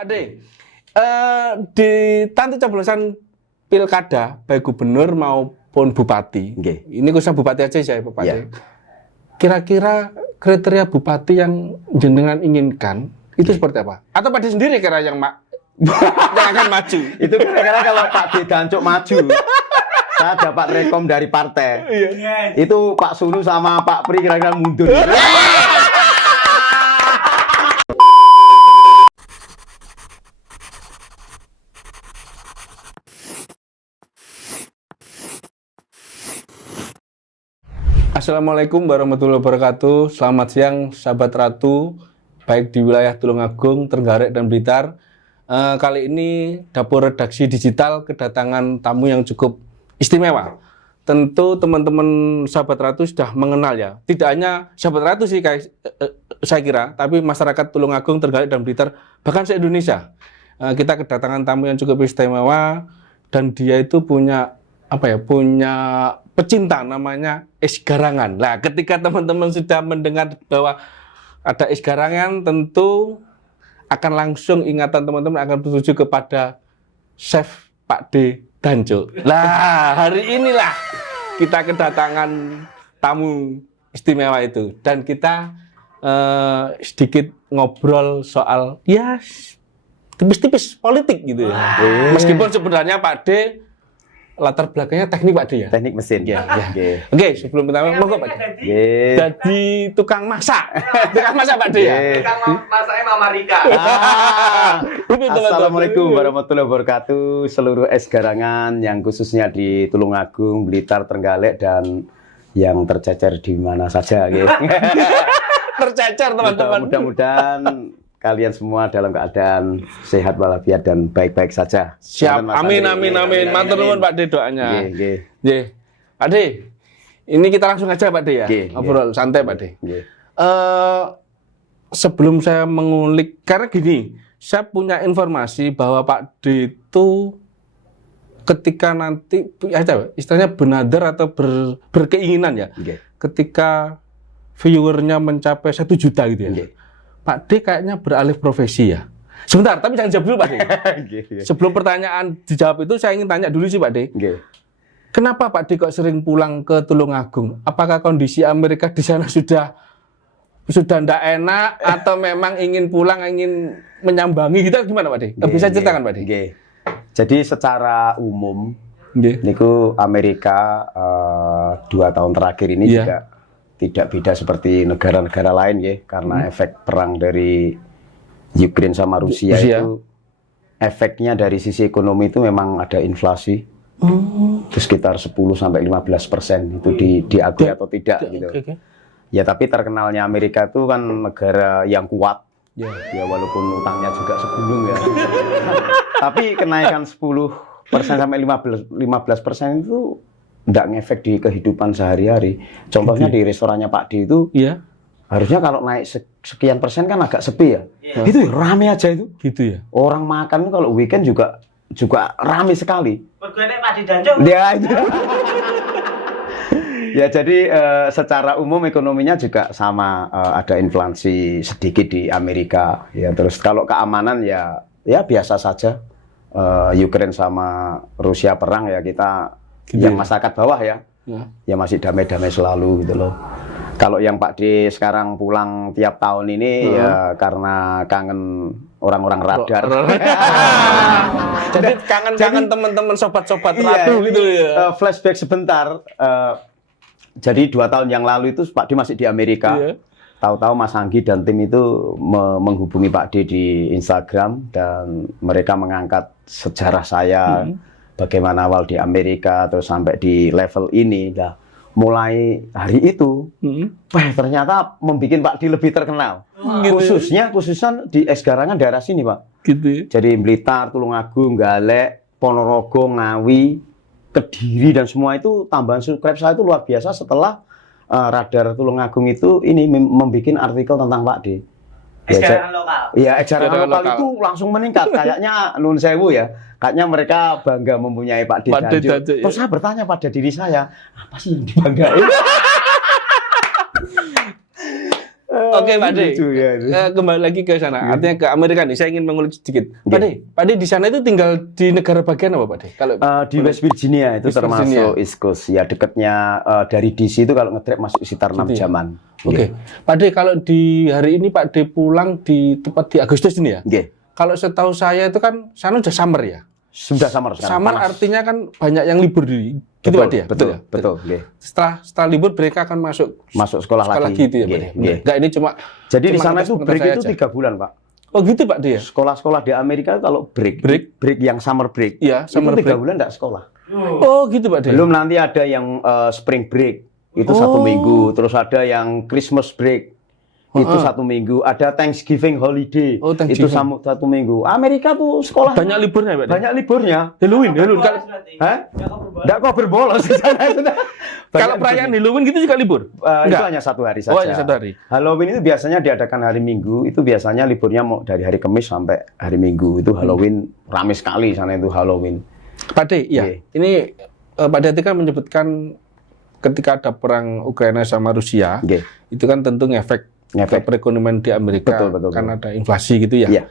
Pak D, di nanti coblosan pilkada baik gubernur maupun bupati. Nggih. Ini khususnya bupati aja saya Pak D. Ya. Kira-kira kriteria bupati yang jenengan inginkan itu seperti apa? Atau Pak D sendiri kira yang yang akan maju? Itu kira-kira kalau Pak D Dancuk maju, saya dapat rekom dari partai. Itu Pak Sulu sama Pak Pri kira-kira mundur. Assalamualaikum warahmatullahi wabarakatuh. Selamat siang sahabat Ratu, baik di wilayah Tulungagung, Trenggalek dan Blitar. Kali ini dapur redaksi digital kedatangan tamu yang cukup istimewa. Tentu teman-teman sahabat Ratu sudah mengenal ya. Tidak hanya sahabat Ratu sih saya kira, tapi masyarakat Tulungagung, Trenggalek dan Blitar, bahkan se-Indonesia. Kita kedatangan tamu yang cukup istimewa dan dia itu punya punya pecinta namanya Es Garangan. Nah, ketika teman-teman sudah mendengar bahwa ada Es Garangan, tentu akan langsung ingatan teman-teman akan tertuju kepada Chef Pak D Dancuk. Nah, hari inilah kita kedatangan tamu istimewa itu dan kita sedikit ngobrol soal ya tipis-tipis politik gitu ya. Meskipun sebenarnya Pak D latar belakangnya teknik Pak D ya? Teknik mesin. Ya. Oke, sebelum kita monggo Pak D. Jadi tukang masak. Tukang masak Pak D ya? Tukang masaknya Mama Rika. Assalamualaikum warahmatullahi wabarakatuh. Seluruh Es Garangan yang khususnya di Tulungagung, Blitar, Trenggalek dan yang tercecer di mana saja. Tercecer teman-teman. Mudah-mudahan kalian semua dalam keadaan sehat walafiat dan baik-baik saja. Siap. Amin. Matur nuwun Pak D doanya. Nggih. Pak D, ini kita langsung aja Pak D ya. Ngobrol santai Pak D. Sebelum saya mengulik, karena gini, saya punya informasi bahwa Pak D itu ketika nanti istilahnya benar atau berkeinginan ya. Ketika viewernya mencapai 1 juta gitu ya. Pak D kayaknya beralih profesi ya. Sebentar, tapi jangan jawab dulu Pak D. Sebelum pertanyaan dijawab itu saya ingin tanya dulu sih Pak D. Kenapa Pak D kok sering pulang ke Tulungagung? Apakah kondisi Amerika di sana sudah tidak enak atau memang ingin pulang, ingin menyambangi gitu gimana Pak D? Bisa ceritakan Pak D? Jadi secara umum niku Amerika 2 tahun terakhir ini juga tidak beda seperti negara-negara lain ya, karena efek perang dari Ukraina sama Rusia itu efeknya dari sisi ekonomi itu memang ada inflasi itu sekitar 10-15% itu diakui atau tidak gitu. Ya tapi terkenalnya Amerika itu kan negara yang kuat ya walaupun utangnya juga segulung ya. Tapi kenaikan 10% sampai 15% itu tidak ngefek di kehidupan sehari-hari. Contohnya di restorannya Pak D itu, harusnya kalau naik sekian persen kan agak sepi ya. Itu rame aja itu. Gitu ya. Orang makan kalau weekend juga rame sekali. Perguruan Pak D Dancuk. Ya. Ya jadi secara umum ekonominya juga sama, ada inflasi sedikit di Amerika. Ya terus kalau keamanan ya biasa saja. Ukraina sama Rusia perang ya kita yang masyarakat bawah ya masih damai-damai selalu gitu loh. Kalau yang Pak D sekarang pulang tiap tahun ini ya karena kangen orang-orang radar. Jadi kangen teman-teman sobat-sobat Ratu gitu ya. Flashback sebentar. Jadi 2 tahun yang lalu itu Pak D masih di Amerika. Tahu-tahu Mas Anggi dan tim itu menghubungi Pak D di Instagram dan mereka mengangkat sejarah saya. Bagaimana awal di Amerika terus sampai di level ini, mulai hari itu, ternyata membuat Pak D lebih terkenal. Khususnya di Es Garangan daerah sini Pak. Gitu. Jadi Blitar, Tulungagung, Galek, Ponorogo, Ngawi, Kediri dan semua itu tambahan subscribe saya itu luar biasa setelah Radar Tulungagung itu ini membuat artikel tentang Pak D. Es Garangan lokal. Iya, Es Garangan lokal itu langsung meningkat. Kayaknya nun sewu ya. Kayaknya mereka bangga mempunyai Pak D Dancuk. Terus saya bertanya pada diri saya, apa sih yang dibanggain? Oke, Pak De. Lucu ya itu. Kembali lagi ke sana. Artinya ke Amerika nih. Saya ingin mengulik sedikit. Pak De di sana itu tinggal di negara bagian apa, Pak De? Kalau Di West Virginia itu West termasuk Virginia. East Coast ya, dekatnya dari DC itu kalau nge-trip masuk sekitar 6 jaman. Oke. Pak De, kalau di hari ini Pak De pulang di tempat di Agustus ini ya? Nggih. Kalau setahu saya itu kan sana udah summer ya? Sudah summer sekarang. Summer panas. artinya kan banyak yang libur di gitu Betul, Pak De ya? betul, ya? betul, nggih. Setelah libur mereka akan masuk Sekolah lagi. gitu ya Pak De? Nggih, nggih. Enggak, ini cuma Jadi di cuma sana itu pengetahuan break saya itu aja. 3 bulan, Pak. Oh gitu Pak De ya? Sekolah-sekolah di Amerika kalau break yang summer break, Iya, summer itu 3 break. bulan enggak sekolah. Oh gitu Pak De? Belum nanti ada yang spring break, itu 1 minggu. Terus ada yang Christmas break, itu 1 minggu. Ada Thanksgiving holiday, Oh, itu Thanksgiving. 1 minggu. Amerika tuh sekolah Banyak liburnya Pak De? banyak liburnya. Halloween. Kalau Hah? Enggak kok berbolos di sana. kalau perayaan Halloween gitu juga libur? Itu Enggak. hanya 1 hari saja. Oh, hanya 1 hari. Halloween itu biasanya diadakan hari Minggu. Itu biasanya liburnya mau dari hari Kamis sampai hari Minggu. Itu Halloween ramai sekali sana itu Halloween. Pak De, ya. Iya. Ini Pak Dati kan menyebutkan ketika ada perang Ukraina sama Rusia, Nggih. itu kan tentu ngefek ke perekonomian di Amerika Betul. karena ada inflasi gitu ya. Iya.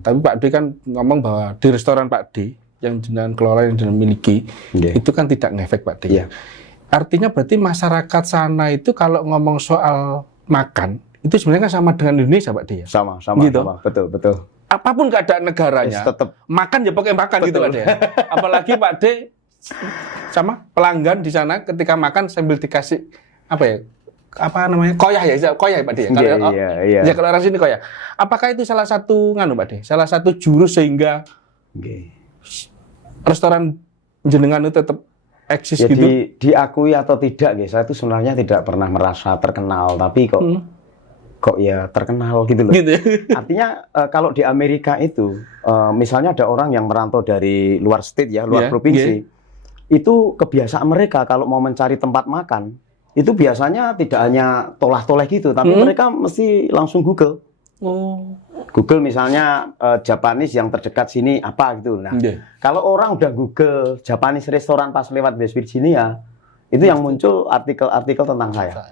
Tapi Pak D kan ngomong bahwa di restoran Pak D yang jenengan kelola yang jenengan miliki Nggih. itu kan tidak ngefek Pak D. Iya. Artinya berarti masyarakat sana itu kalau ngomong soal makan itu sebenarnya kan sama dengan Indonesia Pak D ya. Sama, Gitu. sama. Betul. Apapun keadaan negaranya, Tetap makan ya pakai makan gitu Pak D. ya. Apalagi Pak D sama pelanggan di sana ketika makan sambil dikasih apa ya? Apa namanya? Koyah ya, koyah Pak D. Ya? Kalau Iya. ya kalau orang sini koyah. Apakah itu salah satu nganu Pak D? Salah satu jurus sehingga Nggih. restoran jenengan itu tetap eksis Jadi gitu? diakui atau tidak, guys, saya itu sebenarnya tidak pernah merasa terkenal, tapi kok ya terkenal gitu loh. Gitu ya. Artinya kalau di Amerika itu, misalnya ada orang yang merantau dari luar state ya, luar Iya, provinsi, itu kebiasaan mereka kalau mau mencari tempat makan, itu biasanya tidak hanya tolah-toleh gitu, tapi mereka mesti langsung Google. Oh. Google misalnya Japanese yang terdekat sini apa gitu. Nah, Iya. kalau orang udah Google Japanese restoran pas lewat West Virginia, itu yang muncul artikel-artikel tentang saya.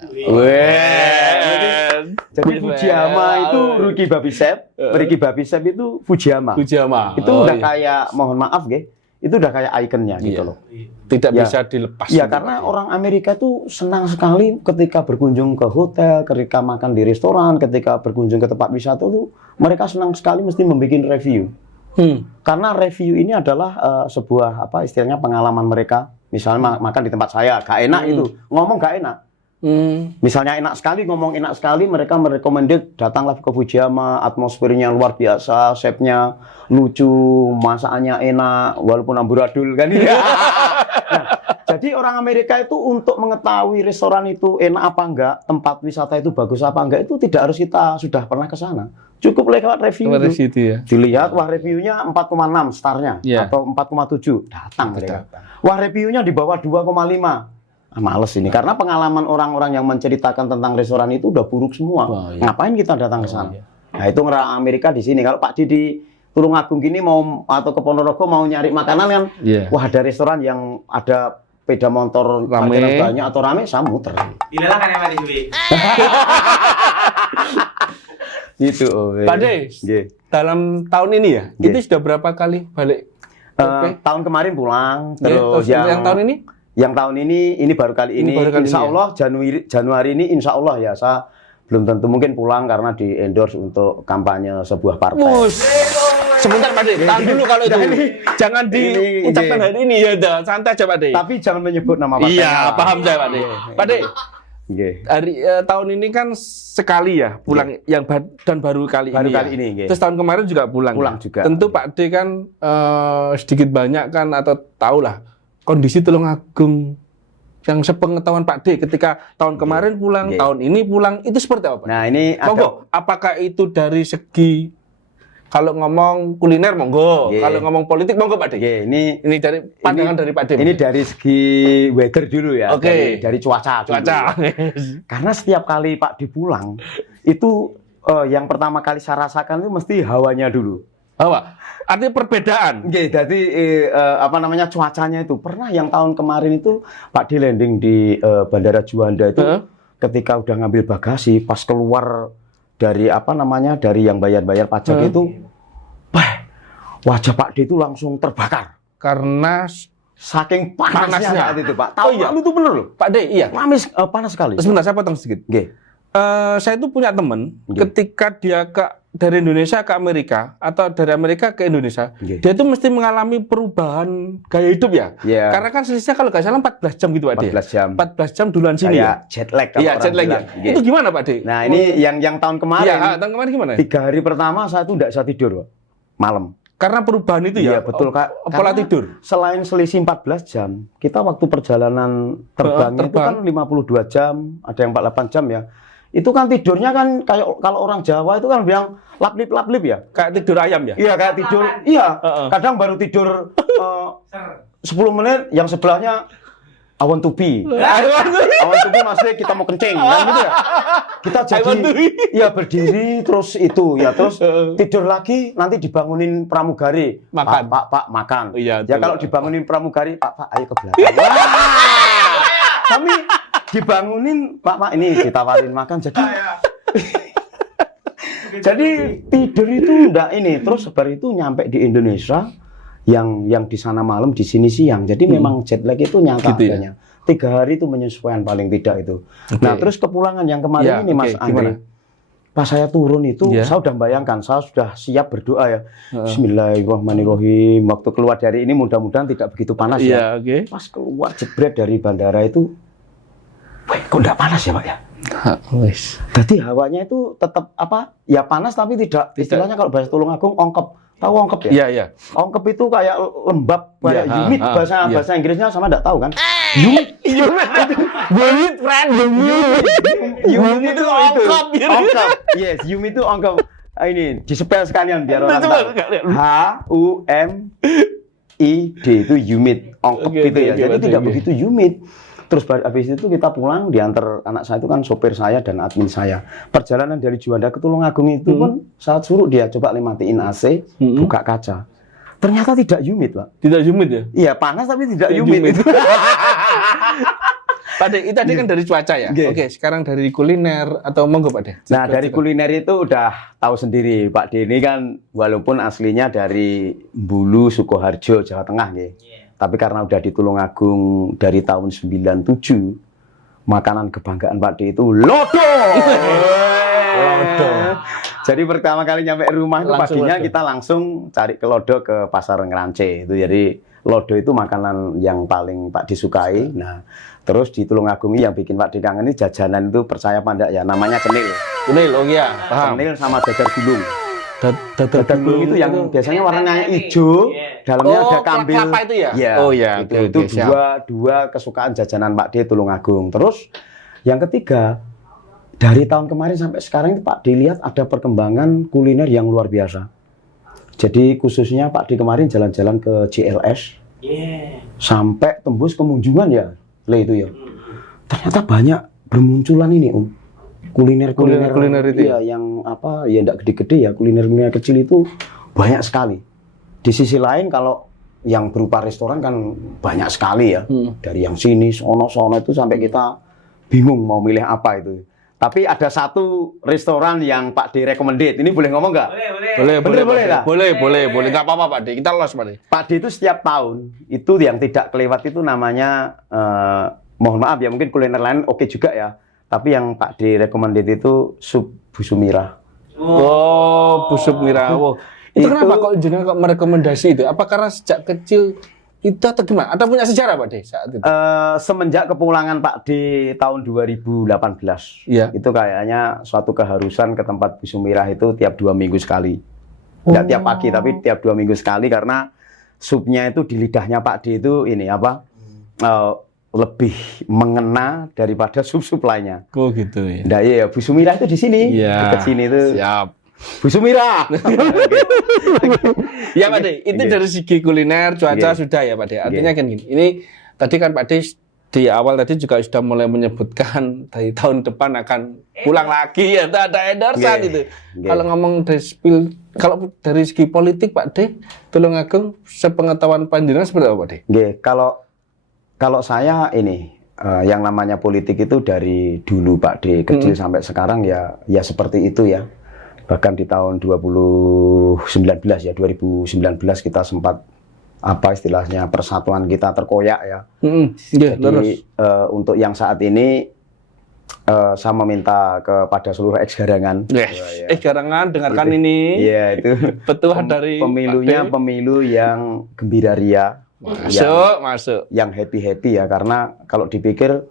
Jadi Fujiyama itu Ricky Babisep itu Fujiyama. Fujiyama. Itu udah kayak, mohon maaf itu udah kayak ikonnya gitu loh. Tidak Ya. bisa dilepas. Ya gitu, karena Pak D. orang Amerika tuh senang sekali ketika berkunjung ke hotel, ketika makan di restoran, ketika berkunjung ke tempat wisata tuh mereka senang sekali mesti membuat review. Karena review ini adalah sebuah apa istilahnya pengalaman mereka. Misalnya makan di tempat saya gak enak itu, ngomong gak enak. Misalnya enak sekali, ngomong enak sekali, mereka merekomendasi datanglah ke Fujiyama, atmosfernya luar biasa, chefnya lucu, masakannya enak, walaupun amburadul kan ya. Nah, jadi orang Amerika itu untuk mengetahui restoran itu enak apa enggak, tempat wisata itu bagus apa enggak, itu tidak harus kita sudah pernah ke sana. Cukup lewat review Kepada itu. situ ya. Dilihat, wah reviewnya 4,6 starnya, Iya. atau 4,7, datang mereka. Wah reviewnya di bawah 2,5. Males ini, karena pengalaman orang-orang yang menceritakan tentang restoran itu udah buruk semua. Oh, iya. Ngapain kita datang ke sana? iya. Nah itu orang Amerika di sini. Kalau Pak Didi Tulungagung gini mau atau ke Ponorogo mau nyari makanan kan, Iya. wah ada restoran yang ada sepeda motor Rame. parkiran banyak atau rame, saya muter. Dilelah kan emang di sini. Gitu. Pak De, Nggih. dalam tahun ini ya, Nggih. itu sudah berapa kali balik? Tahun kemarin pulang, Terus terus yang tahun ini? Yang tahun ini baru kali Ini ini, baru kali insya ini ya? Allah Januari ini insya Allah ya saya belum tentu mungkin pulang karena di endorse untuk kampanye sebuah partai. Mus. Sebentar Pak De, tahan dulu kalau itu. Jangan diucapkan ini. hari ini ya, udah santai aja Pak De. Tapi jangan menyebut nama partainya. Iya, paham saya Pak De. Pak De, Nggih. tahun ini kan sekali ya pulang yang dan baru kali Baru ini. kali ya. ini, nggih. Terus tahun kemarin juga pulang. Pulang ya? juga. Tentu Pak De kan sedikit banyak kan atau tahulah kondisi Tulungagung yang sepengetahuan Pak D ketika tahun kemarin pulang, Nggih. tahun ini pulang, itu seperti apa Pak? Nah, ini ada Monggo, apakah itu dari segi kalau ngomong kuliner monggo, Nggih. kalau ngomong politik monggo Pak D. Nggih, ini dari pandangan dari Pak D. ini dari segi weather dulu ya. Oke. Dari cuaca dulu. cuaca. Karena setiap kali Pak dipulang itu yang pertama kali saya rasakan itu mesti hawanya dulu. Apa? Artinya perbedaan. Oke, jadi apa namanya cuacanya itu pernah yang tahun kemarin itu Pak di landing di Bandara Juanda itu Heeh. ketika udah ngambil bagasi pas keluar dari apa namanya, dari yang bayar-bayar pajak itu, wajah Pak D itu langsung terbakar Karena saking panasnya saat itu, Pak. Tahu iya. itu bener loh. Pak D, iya. Panas sekali. Sebentar, saya potong sedikit. Saya itu punya teman, ketika dia dari Indonesia ke Amerika atau dari Amerika ke Indonesia, dia itu mesti mengalami perubahan gaya hidup ya. Karena kan selisihnya kalau nggak salah 14 jam gitu Pak D. 14 jam. 14 jam duluan sini ya. Jet lag. Iya, jet lag ya. Itu gimana Pak D? Nah, ini yang tahun kemarin. Iya, tahun kemarin gimana? 3 hari pertama saya tuh nggak bisa tidur, Pak. Malam. Karena perubahan itu ya. Iya, betul, Kak. Pola tidur. Selain selisih 14 jam, kita waktu perjalanan terbangnya itu kan 52 jam, ada yang 48 jam ya. Itu kan tidurnya kan kayak kalau orang Jawa itu kan bilang laplip ya. Kayak tidur ayam ya? Iya, kayak tidur. Iya. Kadang baru tidur 10 menit, yang sebelahnya I want to be. I want to be maksudnya kita mau kencing kan gitu ya. Kita jadi ya berdiri terus itu ya, terus tidur lagi, nanti dibangunin pramugari. Makan. Pak makan. Iya, ya kalau dibangunin pramugari, Pak ayo ke belakang. Kami dibangunin, Pak ini ditawarin makan jadi jadi tidur itu enggak ini. Terus sebar itu nyampe di Indonesia, yang di sana malam, di sini siang. Jadi memang jet lag itu nyata gitu adanya. 3 hari itu menyesuaikan paling tidak itu. Nah, terus kepulangan yang kemarin ini Mas Andre. Pas saya turun itu, saya sudah membayangkan, saya sudah siap berdoa ya. Bismillahirrahmanirrahim. Waktu keluar dari ini mudah-mudahan tidak begitu panas ya. Pas keluar jebret dari bandara itu, kok enggak panas ya Pak ya? Jadi hawanya itu tetap apa? Ya panas tapi tidak. Istilahnya kalau bahasa Tulungagung ongkep. Tahu ongkep ya? Iya. Ongkep itu kayak lembab, kayak humid. Bahasa Inggrisnya sama enggak tahu kan? Humid, friend. Humid itu ongkep. Yes, humid itu ongkep. Ini disepel sekalian biar orang tahu. HUMID itu humid, ongkep gitu ya. Jadi tidak begitu humid. Terus habis itu kita pulang, diantar anak saya itu kan sopir saya dan admin saya. Perjalanan dari Juanda ke Tulungagung itu pun saya suruh dia coba matiin AC, buka kaca. Ternyata tidak humid, Pak. Tidak humid ya? Iya, panas tapi tidak humid. Pak De, itu tadi kan dari cuaca ya? Oke, sekarang dari kuliner atau monggo Pak De. Nah, dari kuliner itu udah tahu sendiri. Pak De ini kan walaupun aslinya dari Bulu, Sukoharjo, Jawa Tengah nggih. Tapi karena udah di Tulungagung dari tahun 97, makanan kebanggaan Pak D itu lodo. Lodo. Jadi pertama kali nyampe rumah itu paginya kita langsung cari ke lodo ke Pasar Ngerance itu. Jadi lodo itu makanan yang paling Pak disukai. Nah, terus di Tulungagung yang bikin Pak D kangen ini jajanan itu percaya apa enggak ya, namanya cenil. Cenil, oh iya, paham. Cenil sama dadar gulung. Dadar gulung itu yang biasanya warnanya hijau, dalamnya ada kambil. Kelapa itu ya? Ya, oh ya, itu dua kesukaan jajanan Pak D Tulungagung. Terus yang ketiga, dari tahun kemarin sampai sekarang itu Pak D lihat ada perkembangan kuliner yang luar biasa. Jadi khususnya Pak D kemarin jalan-jalan ke JLS, sampai tembus ke Munjungan ya, itu ya. Ternyata banyak bermunculan ini kuliner itu ya, yang apa ya enggak gede-gede ya, kuliner kecil itu banyak sekali. Di sisi lain kalau yang berupa restoran kan banyak sekali ya. Dari yang sini sono itu sampai kita bingung mau milih apa itu. Tapi ada satu restoran yang Pak D recommended. Ini boleh ngomong nggak? Boleh. Nggak apa-apa Pak D. Kita los Pak D. Pak D itu setiap tahun itu yang tidak kelewat itu namanya mohon maaf ya, mungkin kuliner lain oke juga ya. Tapi yang Pak D recommended itu sup busumira. Oh, busuk mira. Itu kenapa kok jenengan kok merekomendasi itu? Apa karena sejak kecil itu atau gimana? Atau punya sejarah Pak D saat itu? Semenjak kepulangan Pak D tahun 2018, itu kayaknya suatu keharusan ke tempat busumira itu tiap 2 minggu sekali. Tidak tiap pagi, tapi tiap 2 minggu sekali karena supnya itu di lidahnya Pak D itu ini apa? Lebih mengena daripada sup-sup lainnya. Oh gitu ya. Nah iya, busumira itu di sini. Dekat sini itu. Siap. Busumira. Ya Pak D, itu dari segi kuliner, cuaca sudah ya Pak D. Artinya kan gini. Ini tadi kan Pak D di awal tadi juga sudah mulai menyebutkan dari tahun depan akan pulang lagi ya, ada endorsan itu. Kalau ngomong dari kalau dari segi politik Pak D, Tulungagung sepengetahuan panjenengan seperti apa Pak D? Kalau saya ini yang namanya politik itu dari dulu Pak D kecil sampai sekarang ya seperti itu ya. Bahkan di tahun 2019 kita sempat apa istilahnya persatuan kita terkoyak ya. Jadi untuk yang saat ini saya meminta kepada seluruh ex-garangan. Ex-garangan dengarkan ini. Iya itu. Petuah dari pemilunya pemilu yang gembira ria. Masuk. Yang happy ya karena kalau dipikir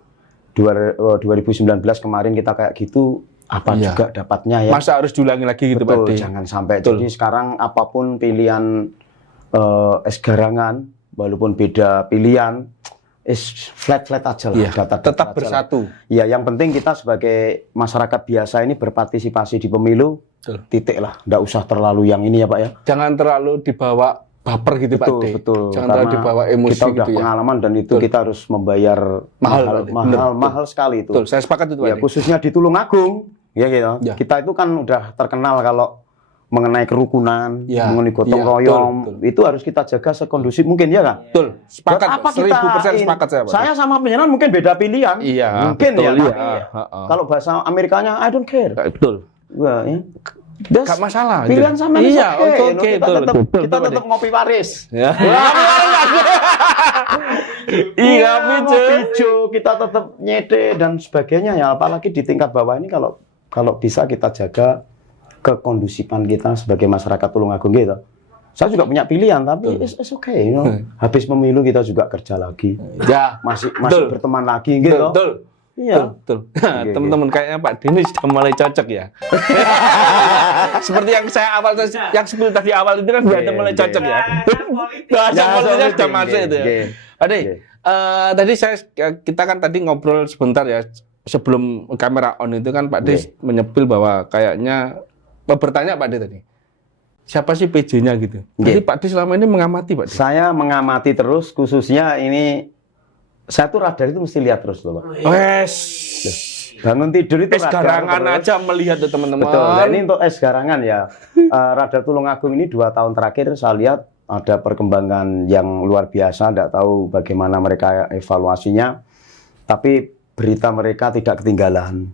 2019 kemarin kita kayak gitu apa juga dapatnya ya. Masa harus diulangi lagi gitu Pak D? Jangan sampai. Jadi sekarang apapun pilihan ex-garangan walaupun beda pilihan flat aja lah, tetap bersatu. Ya, yang penting kita sebagai masyarakat biasa ini berpartisipasi di pemilu, titik lah. Nggak usah terlalu yang ini ya Pak ya. Jangan terlalu dibawa baper gitu Pak D. Betul. Jangan terlalu dibawa emosi kita udah gitu pengalaman dan itu kita harus membayar mahal sekali itu. Betul, saya sepakat itu Pak D. Khususnya di Tulungagung, ya gitu. Kita itu kan udah terkenal kalau mengenai kerukunan, mengenai gotong royong, itu harus kita jaga sekondusif mungkin ya kan? Betul, sepakat, 1000% sepakat saya Pak. Saya sama penyenan mungkin beda pilihan, mungkin betul, ya. Kalau bahasa Amerikanya I don't care. Betul. Wah, ya. Gak masalah. Pilihan sama oke, kita tetap ngopi waris. Iya, hijau, kita tetap nyede dan sebagainya ya. Apalagi di tingkat bawah ini kalau bisa kita jaga kekondusifan kita sebagai masyarakat Tulungagung gitu. Saya juga punya pilihan tapi it's okay, you know. Habis pemilu kita juga kerja lagi. Ya, masih berteman lagi gitu. Betul. Iya, betul. Teman-teman kayaknya Pak Denny sudah mulai cocok ya. Seperti yang saya yang sebelum tadi awal itu kan sudah mulai cocok ya. Bahasa politiknya sudah masuk itu ya. Pak Denny, tadi kita kan tadi ngobrol sebentar ya sebelum kamera on itu kan Pak Denny menyepil bahwa kayaknya bertanya Pak D tadi, siapa sih PJ-nya gitu? Jadi Pak D selama ini mengamati Pak D? Saya mengamati terus, khususnya ini, saya tuh radar itu mesti lihat terus loh Pak. Bangun tidur itu es-garangan aja melihat tuh teman-teman. Betul, nah, ini untuk es-garangan ya. Radar Tulungagung ini 2 tahun terakhir saya lihat ada perkembangan yang luar biasa, tidak tahu bagaimana mereka evaluasinya, tapi berita mereka tidak ketinggalan.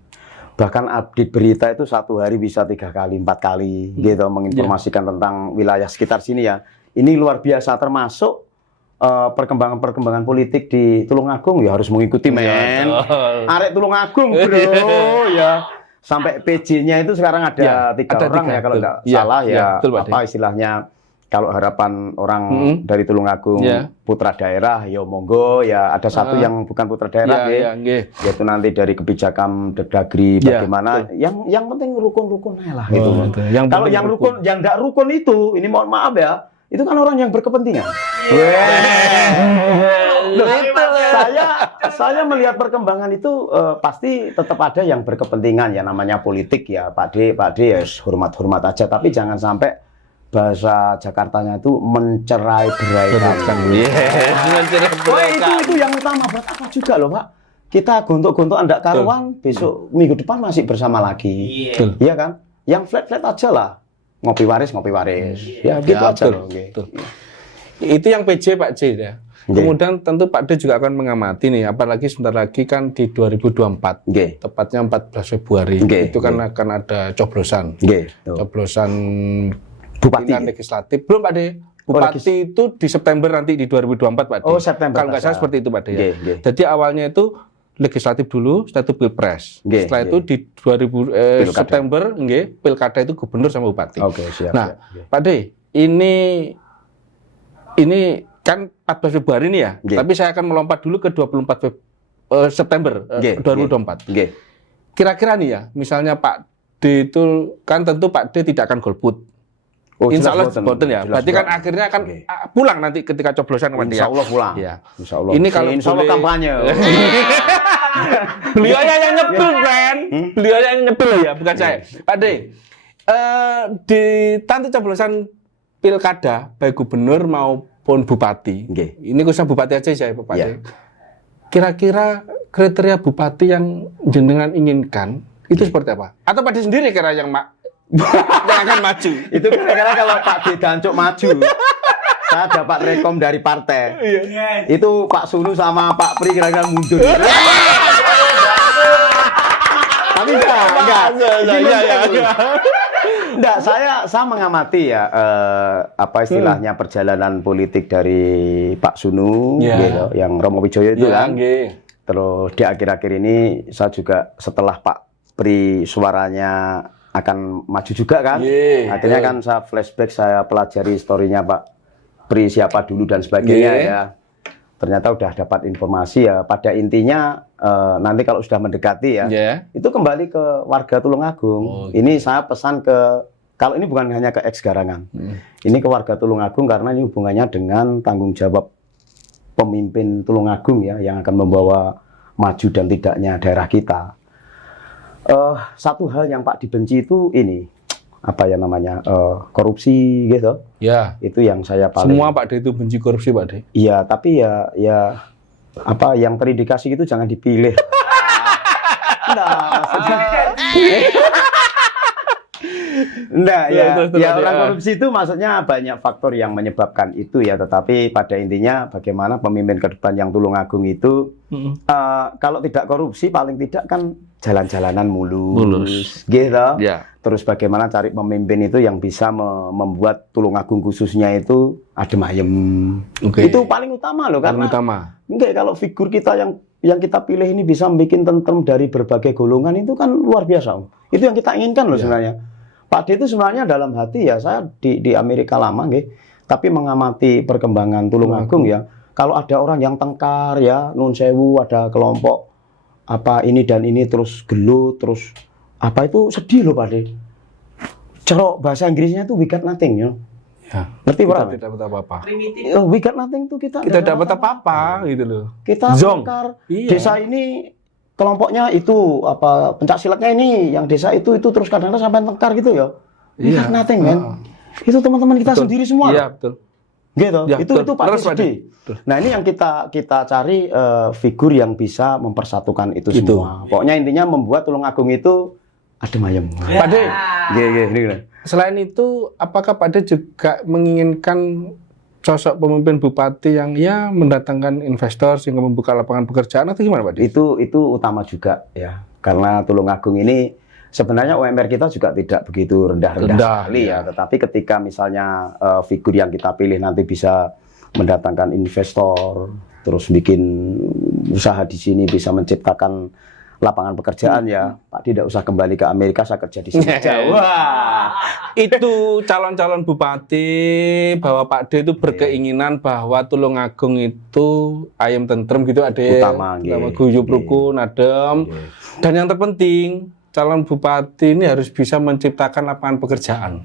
Bahkan update berita itu 1 hari bisa 3 kali, 4 kali gitu menginformasikan tentang wilayah sekitar sini ya. Ini luar biasa termasuk perkembangan politik di Tulungagung ya harus mengikuti men. Arek Tulungagung bro ya. Sampai PJ-nya itu sekarang ada 3 orang ya kalau nggak salah ya. Apa istilahnya? Kalau harapan orang dari Tulungagung putra daerah, ya monggo ya ada satu yang bukan putra daerah yaitu nanti dari kebijakan Dagri bagaimana. Yang penting rukun-rukun lah gitu. Kalau yang rukun, yang enggak rukun itu, ini mohon maaf ya, itu kan orang yang berkepentingan. Saya melihat perkembangan itu pasti tetap ada yang berkepentingan ya, namanya politik ya Pak D ya hormat-hormat aja, tapi jangan sampai bahasa Jakartanya itu mencerai-beraikan. Itu yang utama buat apa juga loh Pak. Kita gontok-gontok andak karuan, besok minggu depan masih bersama lagi. Iya kan? Yang flat-flat aja lah. Ngopi waris. Ya gitu aja loh. Itu yang PJ Pak C ya. Kemudian tentu Pak D juga akan mengamati nih, apalagi sebentar lagi kan di 2024, tepatnya 14 Februari, itu kan akan ada coblosan. Coblosan Bupati legislatif. Belum Pak D. Bupati itu di September nanti di 2024 Pak D. Oh September. Kalau nggak salah seperti itu Pak D ya. Jadi awalnya itu legislatif dulu, setelah itu pilpres. Setelah itu di September, pilkada itu gubernur sama bupati. Siap. Nah, Pak D, ini kan 14 Februari ini ya. Tapi saya akan melompat dulu ke 24 September 2024. Kira-kira nih ya, misalnya Pak D itu kan tentu Pak D tidak akan golput. Insya Allah boten ya. Berarti kan akhirnya akan pulang nanti ketika coblosan nanti ya. Insya Allah pulang. Ya. Insya Allah. Ini kalau Insya Allah kampanye. Beliau yang nyepil kan. Beliau yang nyepil ya, bukan saya. Pak D, di nanti coblosan pilkada baik gubernur maupun bupati. Ini khususnya bupati aja saya Pak D. Kira-kira kriteria bupati yang jenengan inginkan itu seperti apa? Atau Pak D sendiri kira yang akan maju. Itu kira-kira kalau Pak D Dancuk maju. saya dapat rekom dari partai. Itu Pak Sunu sama Pak Pri kira-kira mundur. Tapi enggak. Enggak, saya mengamati ya apa istilahnya perjalanan politik dari Pak Sunu gitu, yang Romo Wijoyo itu kan. Terus di akhir-akhir ini saya juga setelah Pak Pri suaranya akan maju juga kan. Akhirnya kan saya flashback, saya pelajari historinya Pak Pri siapa dulu dan sebagainya ya. Ternyata udah dapat informasi ya. Pada intinya nanti kalau sudah mendekati ya, itu kembali ke warga Tulungagung. Ini saya pesan ke, kalau ini bukan hanya ke ex Garangan, ini ke warga Tulungagung karena ini hubungannya dengan tanggung jawab pemimpin Tulungagung ya, yang akan membawa maju dan tidaknya daerah kita. Satu hal yang Pak dibenci itu ini, apa ya namanya, korupsi gitu. Ya. Itu yang saya paling. Semua Pak De itu benci korupsi Pak De. Iya, tapi ya apa yang terindikasi itu jangan dipilih. Nah, maksudnya. Nah, ya orang korupsi itu maksudnya banyak faktor yang menyebabkan itu ya, tetapi pada intinya bagaimana pemimpin ke depan yang Tulungagung itu kalau tidak korupsi paling tidak kan jalan-jalanan mulus. Gitu. Terus bagaimana cari pemimpin itu yang bisa membuat Tulungagung khususnya itu adem ayem. Itu paling utama loh, karena enggak, kalau figur kita yang kita pilih ini bisa bikin tentrem dari berbagai golongan itu kan luar biasa. Itu yang kita inginkan loh sebenarnya. Pak D itu sebenarnya dalam hati ya, saya di Amerika lama tapi mengamati perkembangan Tulungagung ya. Kalau ada orang yang tengkar ya, nun sewu, ada kelompok apa ini dan ini terus gelut, terus apa itu sedih loh Pak D. Cara bahasa Inggrisnya itu we got nothing ya. Ngerti Pak? Tidak dapat apa-apa. We got nothing itu kita dapat apa-apa gitu loh. Kita tengkar. Desa ini kelompoknya itu apa pencak silatnya ini, yang desa itu terus kadang-kadang sampai tengkar gitu ya. We got nothing kan. Itu teman-teman kita sendiri semua. Iya, betul. Gitu. Itu Pak D. Nah, ini yang kita cari figur yang bisa mempersatukan itu semua. Pokoknya intinya membuat Tulungagung itu adem ayem. Pak D. Selain itu, apakah Pak D juga menginginkan sosok pemimpin bupati yang ya mendatangkan investor sehingga membuka lapangan pekerjaan atau gimana Pak D? Itu utama juga ya. Karena Tulungagung ini sebenarnya UMR kita juga tidak begitu rendah-rendah sekali ya. Tetapi ketika misalnya figur yang kita pilih nanti bisa mendatangkan investor, terus bikin usaha di sini, bisa menciptakan lapangan pekerjaan ya, Pak tidak usah kembali ke Amerika, saya kerja di sini. Wah, itu calon-calon bupati bahwa Pak D itu berkeinginan bahwa Tulungagung itu ayam tentrem gitu, ada utama guyub rukun, adem, dan yang terpenting calon bupati ini harus bisa menciptakan lapangan pekerjaan.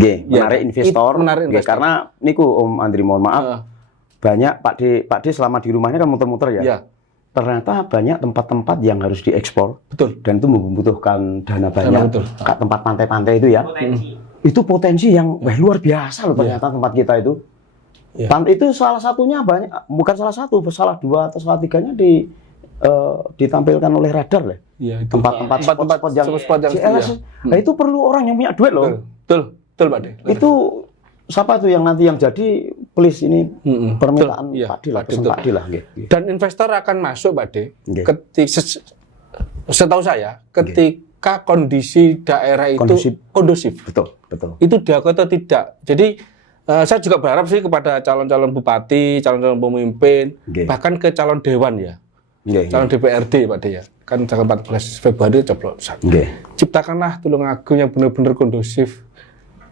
Menarik investor, karena niku Om Andri mohon maaf, banyak Pak D selama di rumahnya kan muter-muter ya. Ternyata banyak tempat-tempat yang harus diekspor. Betul. Dan itu membutuhkan dana banyak. Tempat pantai-pantai itu ya. Itu potensi yang luar biasa loh ternyata tempat kita itu. Pantai itu salah satunya banyak, bukan salah satu, salah dua atau salah tiganya ditampilkan oleh radar lah. Tempat-tempat spot-spot yang nah itu perlu orang yang punya duit loh. Betul Pak D. Itu siapa tuh yang nanti yang jadi please ini permintaan Pak D lah, pesan Pak D lah. Dan investor akan masuk Pak D setahu saya ketika kondisi daerah itu kondusif. Betul. Itu diakui atau tidak. Jadi saya juga berharap sih kepada calon-calon bupati, calon-calon pemimpin, bahkan ke calon dewan ya. Calon DPRD Pak D ya. Kan tanggal 14 Februari coblosan. Ciptakanlah Tulungagung yang benar-benar kondusif.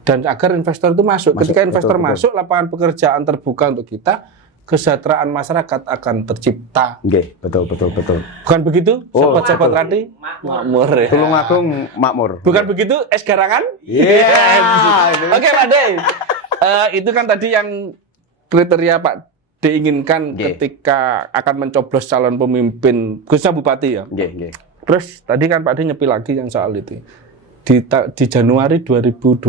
Dan agar investor itu masuk. Ketika investor masuk, lapangan pekerjaan terbuka untuk kita, kesejahteraan masyarakat akan tercipta. Betul. Bukan begitu, sobat-sobat Radi? Makmur ya. Tulungagung makmur. Bukan begitu, es Garangan? Oke Pak D. Itu kan tadi yang kriteria Pak D inginkan ketika akan mencoblos calon pemimpin, khususnya bupati ya. Terus tadi kan Pak D nyepi lagi yang soal itu. Di Januari 2024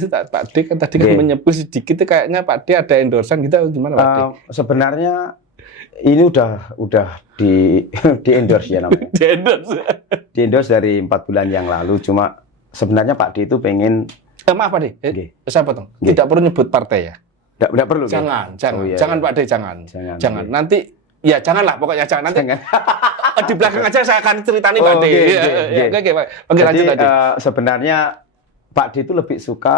itu Pak D kan tadi kan menyebut sedikit, kayaknya Pak D ada endorsan gitu gimana Pak D? Sebenarnya ini udah di endorse ya namanya. Di endorse dari 4 bulan yang lalu, cuma sebenarnya Pak D itu pengen maaf Pak D, saya potong. Tidak perlu nyebut partai ya. Nggak perlu. Ge? Jangan, Oh, iya, jangan iya. Pak De, jangan. Jangan. Nanti ya janganlah pokoknya jangan. Nanti Jangan. di belakang aja saya akan ceritani Pak Oh, De. oke, Iya, oke, iya, oke. oke, Pak. Oke, lanjut Jadi tadi. sebenarnya Pak D itu lebih suka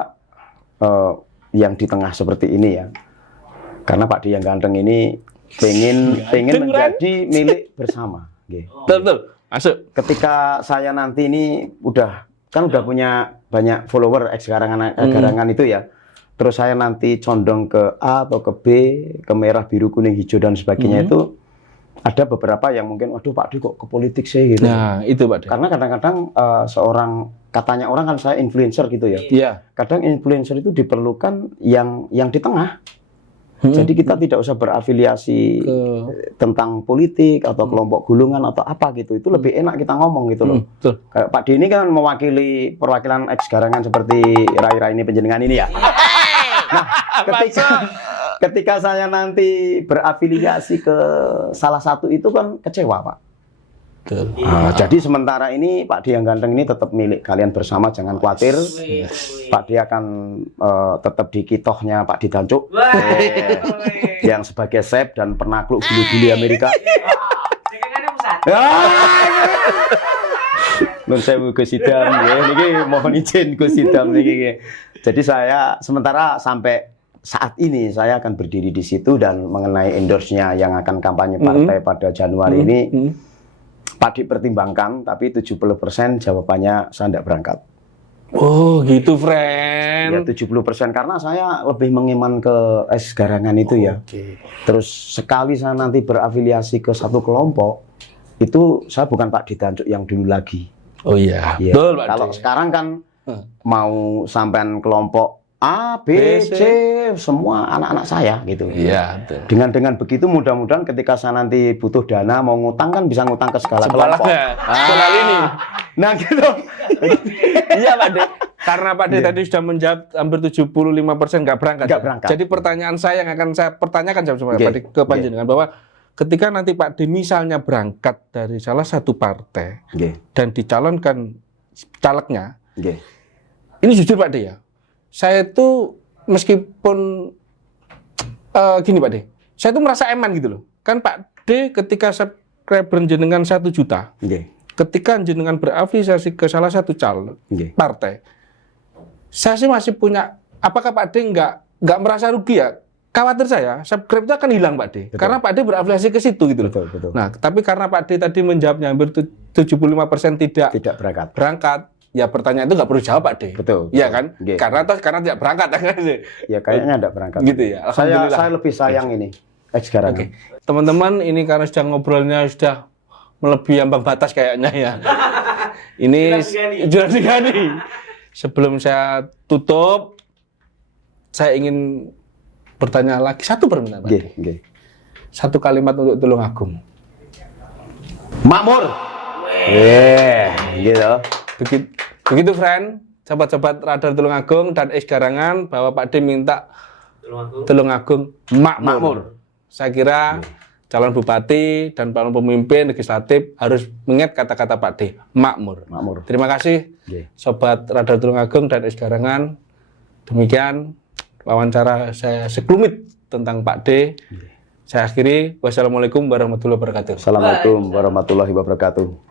yang di tengah seperti ini ya. Karena Pak D yang ganteng ini pengen menjadi milik bersama. Ge. Betul. Masuk. Ketika saya nanti ini udah punya banyak follower garangan itu ya. Terus saya nanti condong ke A atau ke B, ke merah, biru, kuning, hijau dan sebagainya itu ada beberapa yang mungkin waduh Pak D kok ke politik sih gitu. Nah, itu Pak De. Karena kadang-kadang katanya orang kan saya influencer gitu ya. Iya. Kadang influencer itu diperlukan yang di tengah. Jadi kita tidak usah berafiliasi tentang politik atau kelompok golongan atau apa gitu. Itu lebih enak kita ngomong gitu loh. Betul. Kayak Pak D ini kan mewakili perwakilan ex garangan seperti Rai ini penjenengan ini ya. Nah, ketika saya nanti berafiliasi ke salah satu itu kan kecewa, Pak. Betul. Nah, jadi sementara ini Pak D yang ganteng ini tetap milik kalian bersama, jangan khawatir. Pak D akan tetap di kitohnya Pak D Dancuk yang sebagai chef dan penakluk bulu-bulu Amerika. Jenengannya pusat. Nun sewu Gus Idam ya, niki mohon izin Gus Idam niki. Jadi saya sementara sampai saat ini saya akan berdiri di situ dan mengenai endorse-nya yang akan kampanye partai pada Januari ini Pak dipertimbangkan, tapi 70% jawabannya saya tidak berangkat. Oh, gitu, Ya friend. 70% karena saya lebih mengiman ke ex garangan itu ya. Oke. Terus sekali saya nanti berafiliasi ke satu kelompok, itu saya bukan Pak Didancuk yang dulu lagi. Oh iya. Ya. Betul, Pak Kalau De. sekarang kan mau sampean kelompok A, B, B, C, semua anak-anak saya gitu. Iya, betul. Dengan begitu mudah-mudahan ketika saya nanti butuh dana mau ngutang kan bisa ngutang ke segala kelompok. Sekolah ini. Nah gitu. Iya, Pak De. Karena Pak De tadi sudah menjawab hampir 75% nggak berangkat. Nggak berangkat. Jadi pertanyaan saya yang akan saya pertanyakan sama Oke. Pak De ke panjenengan bahwa ketika nanti Pak De misalnya berangkat dari salah satu partai Nggih. dan dicalonkan calegnya, Nggih. ini jujur Pak De ya, saya itu meskipun gini Pak De, saya itu merasa eman gitu loh. Kan Pak D ketika subscriber jenengan 1 juta, Nggih. ketika jenengan berafiliasi ke salah satu caleg Nggih. partai, saya sih masih punya, apakah Pak D nggak merasa rugi ya? Khawatir saya, subscribe itu akan hilang Pak D. Betul. Karena Pak D berafiliasi ke situ gitu loh. Betul, betul. Nah, tapi karena Pak D tadi menjawabnya hampir 75% tidak Tidak berangkat. berangkat, ya pertanyaan itu nggak perlu jawab Pak D. Betul, Iya betul. kan? Nggih. Karena tidak berangkat. Ya kayaknya tidak berangkat. Gitu ya, alhamdulillah. Saya lebih sayang ini ex garangan. Oke. Teman-teman, ini karena sudah ngobrolnya sudah melebihi ambang batas kayaknya ya. Ini Juran Digani. Sebelum saya tutup, saya ingin bertanya lagi satu permintaan Pak D. Nggih, nggih. Satu kalimat untuk Tulungagung. Makmur. Gitu. Begitu friend, sahabat-sahabat Radar Tulungagung dan ex garangan bahwa Pak D minta Tulungagung makmur. Saya kira calon bupati dan calon pemimpin legislatif harus mengingat kata-kata Pak D, makmur. Makmur. Terima kasih Nggih. sobat Radar Tulungagung dan ex garangan. Demikian wawancara saya sekelumit tentang Pak D. Saya akhiri. Wassalamualaikum warahmatullahi wabarakatuh. Assalamualaikum warahmatullahi wabarakatuh.